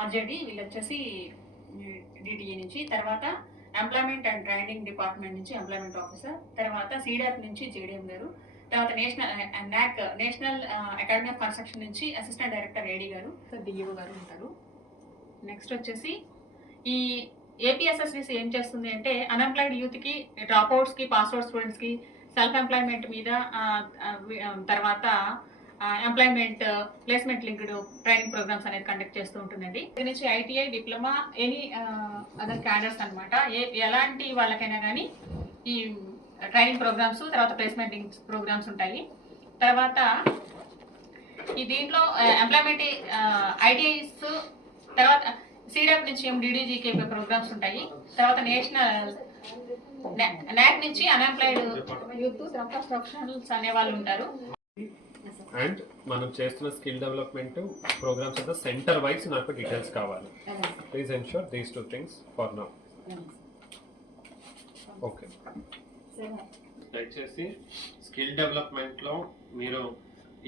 RJD వీళ్ళు వచ్చేసి DTE నుంచి తర్వాత ఎంప్లాయ్మెంట్ అండ్ ట్రైనింగ్ డిపార్ట్మెంట్ నుంచి ఎంప్లాయ్మెంట్ ఆఫీసర్ తర్వాత సీడాప్ నుంచి జేడీఎం గారు తర్వాత national NAC national academy of construction నుంచి అసిస్టెంట్ డైరెక్టర్ ఏడి గారు డిఈఓ గారు ఉంటారు. నెక్స్ట్ వచ్చేసి ఈ ఏపీఎస్ఎస్డిసి ఏం చేస్తుంది అంటే అన్ఎంప్లాయిడ్ యూత్కి డ్రాప్ అవుట్స్కి స్టూడెంట్స్కి సెల్ఫ్ ఎంప్లాయ్మెంట్ మీద తర్వాత employment placement linked training programs అనేది కండక్ట్ చేస్తూ ఉంటుందండి. దీని నుంచి ITI diploma any other cadres అనమాట ఏ ఎలాంటి వాళ్ళకైనా కానీ ఈ ట్రైనింగ్ ప్రోగ్రామ్స్ తర్వాత ప్లేస్మెంట్ లింక్స్ ప్రోగ్రామ్స్ ఉంటాయి. తర్వాత ఈ దీంట్లో ఎంప్లాయ్మెంట్ ఐటీఐస్ తర్వాత సీడప్ నుంచి ఏం డీడీజీకే ప్రోగ్రామ్స్ ఉంటాయి. తర్వాత నేషనల్ నాక్ నుంచి అన్ఎంప్లాయిడ్ యూత్ తర్వాత ప్రొఫెషనల్స్ అనే వాళ్ళు ఉంటారు. అండ్ మనం చేస్తున్న స్కిల్ డెవలప్మెంట్ ప్రోగ్రామ్స్ అంతా సెంటర్ వైజ్ నాకు డీటెయిల్స్ కావాలి. Please ensure these two things for now okay దయచేసి స్కిల్ డెవలప్మెంట్లో మీరు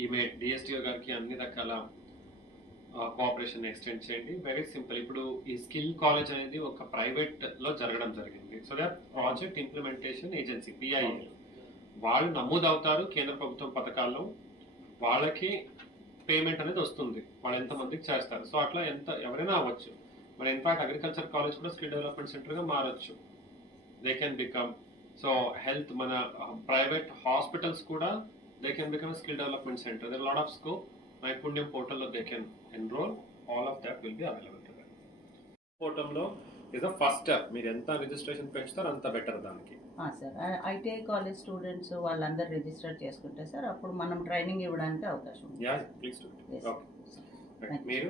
ఈమె డిఎస్టిఓ గారికి అన్ని రకాల కోఆపరేషన్ ఎక్స్టెండ్ చేయండి. వెరీ సింపుల్ ఇప్పుడు ఈ స్కిల్ కాలేజ్ అనేది ఒక ప్రైవేట్లో జరగడం జరిగింది. So that project implementation agency PIA వాళ్ళు నమోదు అవుతారు కేంద్ర ప్రభుత్వం పథకాల్లో. వాళ్ళకి పేమెంట్ అనేది వస్తుంది. వాళ్ళు ఎంతమందికి చేస్తారు. సో అట్లా ఎంత ఎవరైనా అవ్వచ్చు. మరి ఇన్ఫాక్ట్ అగ్రికల్చర్ కాలేజ్ కూడా స్కిల్ డెవలప్మెంట్ సెంటర్గా మారచ్చు. They can become so health మన ప్రైవేట్ హాస్పిటల్స్ కూడా they can become skill development centre there lot of scope నైపుణ్యం పోర్టల్లో they can enrol all of that will be available to is first step మీరు ఎంత registration పెంచుతారో అంత better దానికి. ఆ, సార్. ఐటీఐ కాలేజ్ స్టూడెంట్స్ వాళ్ళందరూ రిజిస్టర్ చేసుకుంటే సార్ అప్పుడు మనం ట్రైనింగ్ ఇవ్వడానికి అవకాశం యా ప్లీజ్ మీరు